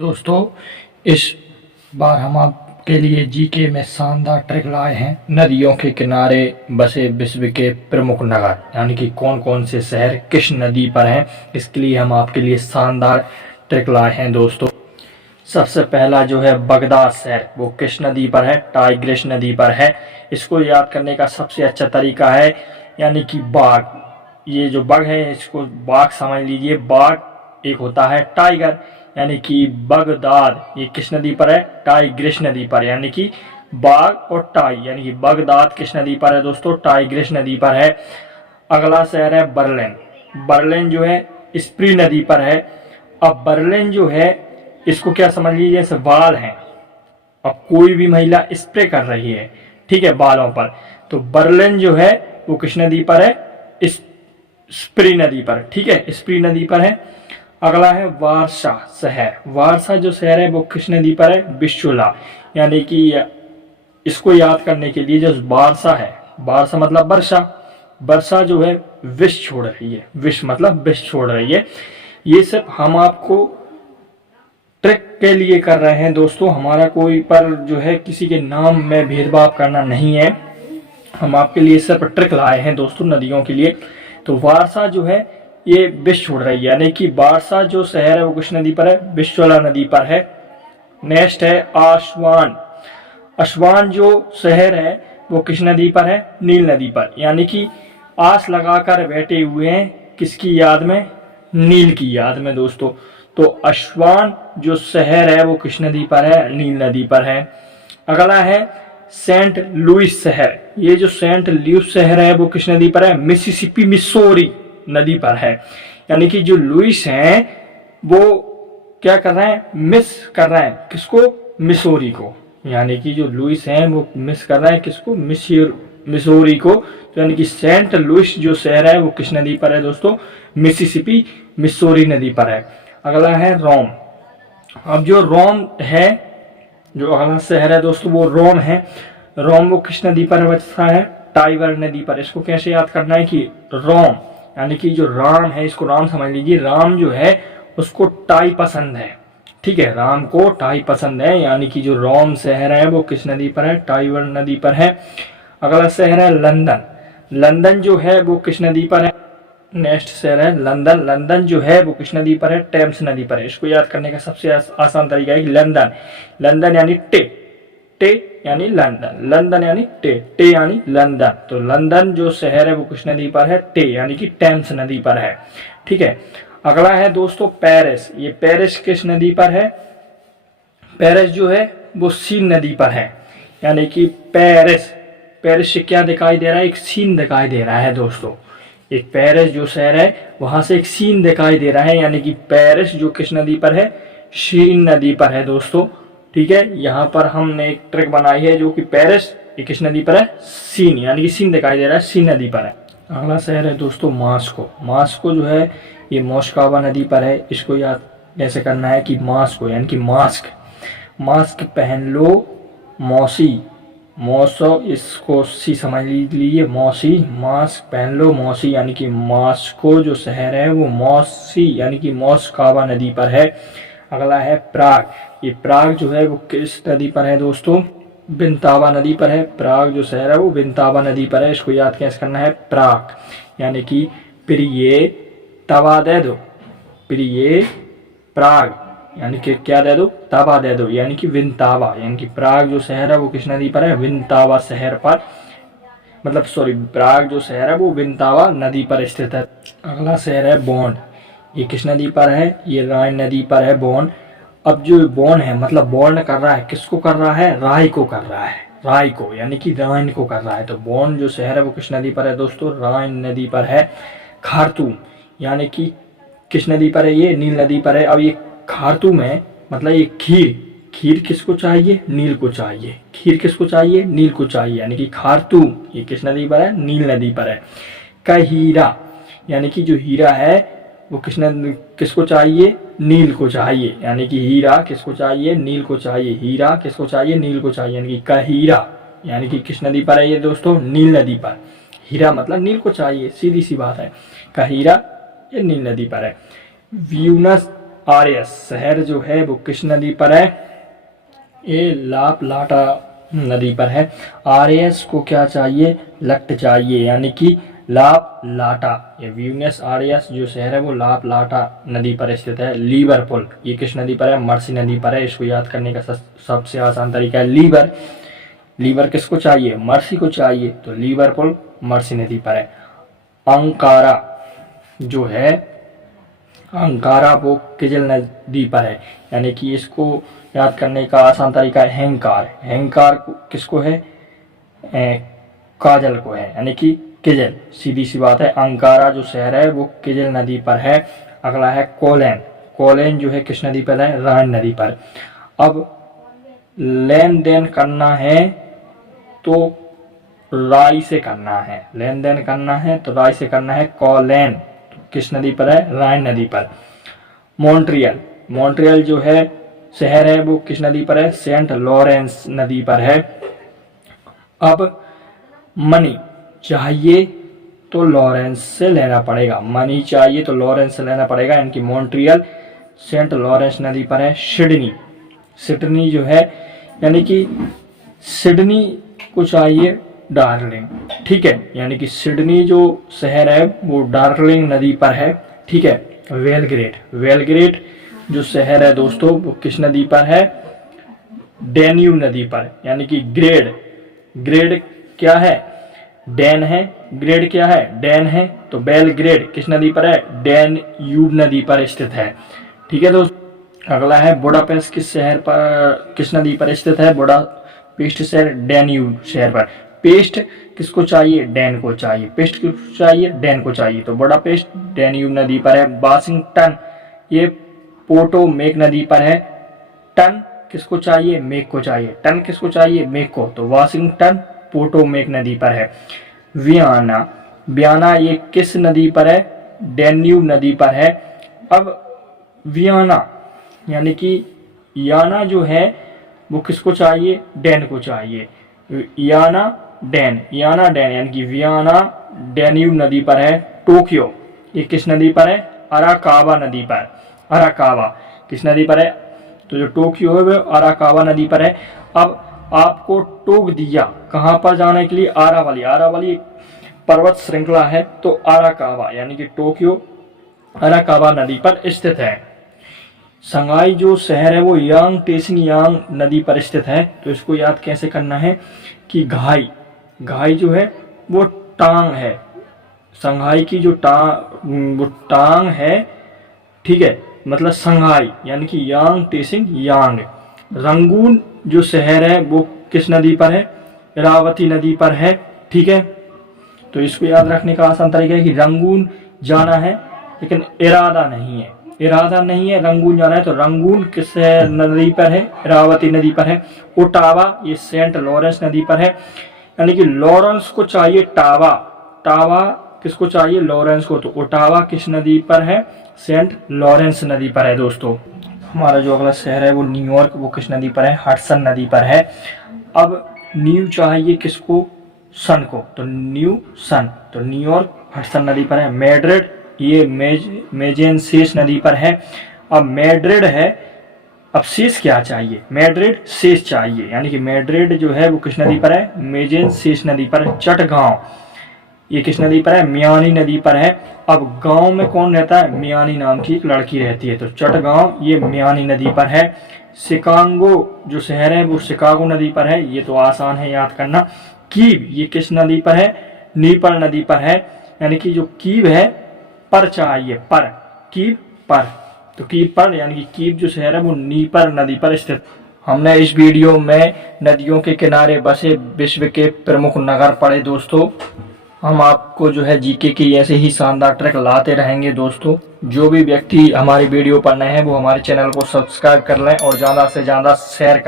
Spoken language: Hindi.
दोस्तों, इस बार हम आपके लिए जीके में शानदार ट्रिक लाए हैं। नदियों के किनारे बसे विश्व के प्रमुख नगर, यानी कि कौन कौन से शहर किस नदी पर हैं, इसके लिए हम आपके लिए शानदार ट्रिक लाए हैं। दोस्तों, सबसे पहला जो है बगदाद शहर, वो किस नदी पर है? टाइग्रिस नदी पर है। इसको याद करने का सबसे अच्छा तरीका है, यानी कि बाघ। ये जो बाघ है, इसको बाघ समझ लीजिए। बाघ एक होता है टाइगर, यानी कि बगदाद ये किस नदी पर है? टाइग्रिस नदी पर, यानी कि बाघ और टाई, यानी कि बगदाद किस नदी पर है दोस्तों? टाइग्रिस नदी पर है। अगला शहर है बर्लिन। बर्लिन जो है स्प्री नदी पर है। अब बर्लिन जो है, इसको क्या समझ लीजिए, जैसे बाल हैं। अब कोई भी महिला स्प्रे कर रही है, ठीक है, बालों पर, तो बर्लिन जो है वो किस नदी पर है? स्प्री नदी पर, ठीक है, स्प्री नदी पर है। अगला है वारसा शहर। वारसा जो शहर है वो किस नदी पर है? विस्चुला, यानी कि इसको याद करने के लिए जो वारसा है, वारसा मतलब वर्षा, वर्षा जो है विष छोड़ रही है, विष मतलब विष छोड़ रही है। ये सब हम आपको ट्रिक के लिए कर रहे हैं दोस्तों। हमारा कोई पर जो है किसी के नाम में भेदभाव करना नहीं है, हम आपके लिए सिर्फ ट्रिक लाए हैं दोस्तों नदियों के लिए। तो वारसा जो है ये विष छोड़ रही है, यानी कि वारसा जो शहर है वो किस नदी पर है? विस्चुला नदी पर है। नेक्स्ट है आसवान। आसवान जो शहर है वो किस नदी पर है? नील नदी पर, यानी कि आस लगाकर बैठे हुए हैं किसकी याद में? नील की याद में दोस्तों। तो आसवान जो शहर है वो किस नदी पर है? नील नदी पर है। अगला है सेंट लुइस शहर। ये जो सेंट लुइस शहर है वो किस नदी पर है? मिसिसिपी मिसौरी नदी पर है, यानी कि जो लुइस हैं वो क्या कर रहे हैं? मिस कर रहे हैं किसको? मिसौरी को, यानी कि जो लुइस हैं वो मिस कर रहे हैं किसको? मिसौरी को। तो यानी कि सेंट लुइस जो शहर है वो किस नदी पर है दोस्तों? मिसिसिपी मिसौरी नदी पर है। अगला है रोम। अब जो रोम है, जो अगला शहर है दोस्तों वो रोम है। रोम वो किस नदी पर बसता है? टाइबर नदी पर। इसको कैसे याद करना है कि रोम, यानी कि जो राम है, इसको राम समझ लीजिए। राम जो है उसको टाई पसंद है, ठीक है, राम को टाई पसंद है, यानी कि जो रोम शहर है वो किस नदी पर है? टाइबर नदी पर है। अगला शहर है लंदन। लंदन जो है वो किस नदी पर है? नेक्स्ट शहर है लंदन। लंदन जो है वो किस नदी पर है? टेम्स नदी पर है। इसको याद करने का सबसे आसान तरीका है कि लंदन, लंदन यानी टे, टे यानी लंदन, लंदन यानी टे, टे यानी लंदन। तो लंदन जो शहर है वो किस नदी पर है? टे, यानी कि टेम्स नदी पर है, ठीक है। अगला है दोस्तों पेरिस। ये पेरिस किस नदी पर है? पेरिस जो है वो सीन नदी पर है, यानी कि पेरिस, पेरिस से क्या दिखाई दे रहा है? एक सीन दिखाई दे रहा है दोस्तों। एक पेरिस जो शहर है वहां से एक सीन दिखाई दे रहा है, यानी कि पेरिस जो किस नदी पर है? सीन नदी पर है दोस्तों, ठीक है। यहाँ पर हमने एक ट्रिक बनाई है जो कि पेरिस ये किस नदी पर है? सीन, यानी कि सीन दिखाई दे रहा है, सीन नदी पर है। अगला शहर है दोस्तों मास्को। मास्को जो है ये मोस्कावा नदी पर है। इसको याद कैसे करना है कि मास्को यानी कि मास्क, मास्क पहन लो मौसी, मौसो इसको सी समझ लीजिए, मौसी, मास्क पहन लो मौसी, यानी कि मास्को जो शहर है वो मौसी यानी कि मोस्कावा नदी पर है। अगला है प्राग। ये प्राग जो है वो किस नदी पर है दोस्तों? विंतावा नदी पर है। प्राग जो शहर है वो विंतावा नदी पर है। इसको याद कैसे करना है? प्राग यानी कि प्रिय तवा दे दो, प्रिय प्राग यानी कि क्या दे दो? तवा दे दो, यानी कि विंतावा, यानी कि प्राग जो शहर है वो किस नदी पर है? विंतावा शहर पर, मतलब सॉरी, प्राग जो शहर है वो विंतावा नदी पर स्थित है। अगला शहर है बॉन्ड। ये किस नदी पर है? ये राइन नदी पर है बॉन्ड। अब जो बॉन्ड है मतलब बॉन्ड कर रहा है, किसको कर रहा है? राय को कर रहा है, राय को, यानी कि राइन को कर रहा है। तो बॉन्ड जो शहर है वो किस नदी पर है दोस्तों? राइन नदी पर है। खार्तूम यानी कि किस नदी पर है? ये नील नदी पर है। अब ये खार्तूम है मतलब ये खीर, खीर किसको चाहिए? नील को चाहिए। खीर किसको चाहिए? नील को चाहिए, यानी कि खार्तूम ये किस नदी पर है? नील नदी पर है। कहीरा यानी कि जो हीरा है वो किसको चाहिए? नील को चाहिए, यानी कि हीरा किसको चाहिए? नील को चाहिए। हीरा किसको चाहिए? नील को चाहिए, यानी कि कहीरा, यानी कि किस नदी पर है ये दोस्तों? नील नदी पर। हीरा मतलब नील को चाहिए, सीधी सी बात है। कहीरा ये नील नदी पर है। व्यूनस आर्यस शहर जो है वो किस नदी पर है? ये लापलाटा नदी पर है। आर्यस को क्या चाहिए? लट चाहिए, यानी कि लापलाटा। ये व्यूनस आर्यस जो शहर है वो लापलाटा नदी पर स्थित है। लिवरपूल ये किस नदी पर है? मर्सी नदी पर है। इसको याद करने का सबसे आसान तरीका है लीवर। लीवर किसको चाहिए? मर्सी को चाहिए, तो लिवरपूल मर्सी नदी पर है। अंकारा जो है, अंकारा वो किजल नदी पर है, यानी कि इसको याद करने का आसान तरीका है हैंकार। हैंकार किसको है? काजल को है, यानी कि किजल। सीधी सी बात है, अंकारा जो शहर है वो किजल नदी पर है। अगला है कोलेन। कोलेन जो है किस नदी पर है? राइन नदी पर। अब लेन देन करना है तो राई से करना है। लेन देन करना है तो राई से करना है। कोलेन तो किस नदी पर है? राइन नदी पर। मॉन्ट्रियल, मॉन्ट्रियल जो है शहर है वो किस नदी पर है? सेंट लॉरेंस नदी पर है। अब मनी चाहिए तो लॉरेंस से लेना पड़ेगा। मनी चाहिए तो लॉरेंस से लेना पड़ेगा, यानी कि मॉन्ट्रियल सेंट लॉरेंस नदी पर है। सिडनी, सिडनी जो है यानी कि सिडनी को चाहिए डार्लिंग, ठीक है, यानी कि सिडनी जो शहर है वो डार्लिंग नदी पर है, ठीक है। वेलग्रेड, वेलग्रेड जो शहर है दोस्तों वो किस नदी पर है? डेन्यूब नदी पर, यानी कि ग्रेड, ग्रेड क्या है? डैन है। ग्रेड क्या है? डैन है। तो बेलग्रेड किस नदी पर है? डेन्यूब नदी पर स्थित है, ठीक है दोस्तों। अगला है बुडापेस्ट किस शहर पर, किस नदी पर स्थित है? बुडापेस्ट शहर डेन्यूब शहर पर। पेस्ट किसको चाहिए? डैन को चाहिए। पेस्ट किसको चाहिए? डैन को चाहिए, तो बुडापेस्ट डेन्यूब नदी पर है। वाशिंगटन ये पोटोमेक नदी पर है। टन किसको चाहिए? मेक को चाहिए। टन किसको चाहिए? मेक को, तो वाशिंगटन पोटोमेक नदी पर है। वियना, वियना ये किस नदी पर है? डेन्यूब नदी पर है। अब वियना यानी कि याना जो है वो किसको चाहिए? डैन को चाहिए। याना डैन, याना डैन, यानी कि वियना डेन्यूब नदी पर है। टोक्यो ये किस नदी पर है? अराकावा नदी पर। अराकावा किस नदी पर है? तो जो टोक्यो है वो अराकावा नदी पर है। अब आपको टोक दिया कहाँ पर जाने के लिए? आरावली, आरावली पर्वत श्रृंखला है, तो अराकावा यानी कि टोक्यो अराकावा नदी पर स्थित है। शंघाई जो शहर है वो यांग टेसिंग यांग नदी पर स्थित है, तो इसको याद कैसे करना है कि घाई, घाई जो है वो टांग है। शंघाई की जो वो टांग है, ठीक है, मतलब शंघाई यानी कि यांग टेसिंग यांग। रंगून जो शहर है वो किस नदी पर है? इरावती नदी पर है, ठीक है। तो इसको याद रखने का आसान तरीका है कि रंगून जाना है लेकिन इरादा नहीं है, इरादा नहीं है, रंगून जाना है, तो रंगून किस नदी पर है? इरावती नदी पर है। ओटावा ये सेंट लॉरेंस नदी पर है, यानी कि लॉरेंस को चाहिए टावा, टावा किसको चाहिए? लॉरेंस को, तो ओटावा किस नदी पर है? सेंट लॉरेंस नदी पर है दोस्तों। हमारा जो अगला शहर है वो न्यूयॉर्क, वो किस नदी पर है? हडसन नदी पर है। अब न्यू चाहिए किसको? सन को, तो न्यू सन, तो न्यूयॉर्क हडसन नदी पर है। मैड्रिड ये मेजेंसेस नदी पर है। अब मैड्रिड है, अब शेष क्या चाहिए? मैड्रिड शेष चाहिए, यानी कि मैड्रिड जो है वो किस नदी पर है? मेजेंसेस नदी पर है। चटगांव ये किस नदी पर है? मियानी नदी पर है। अब गांव में कौन रहता है? मियानी नाम की एक लड़की रहती है, तो चटगांव ये मियानी नदी पर है। शिकागो जो शहर है वो शिकागो नदी पर है, ये तो आसान है याद करना। कीव ये किस नदी पर है? नीपर नदी पर है, यानी कि जो कीव है पर चाहिए, पर, कीव पर, तो कीव पर, यानी कि कीव जो शहर है वो नीपर नदी पर स्थित। हमने इस वीडियो में नदियों के किनारे बसे विश्व के प्रमुख नगर पढ़े दोस्तों। हम आपको जो है जीके की ऐसे ही शानदार ट्रिक लाते रहेंगे दोस्तों। जो भी व्यक्ति हमारी वीडियो पर नए हैं वो हमारे चैनल को सब्सक्राइब कर लें और ज़्यादा से ज़्यादा शेयर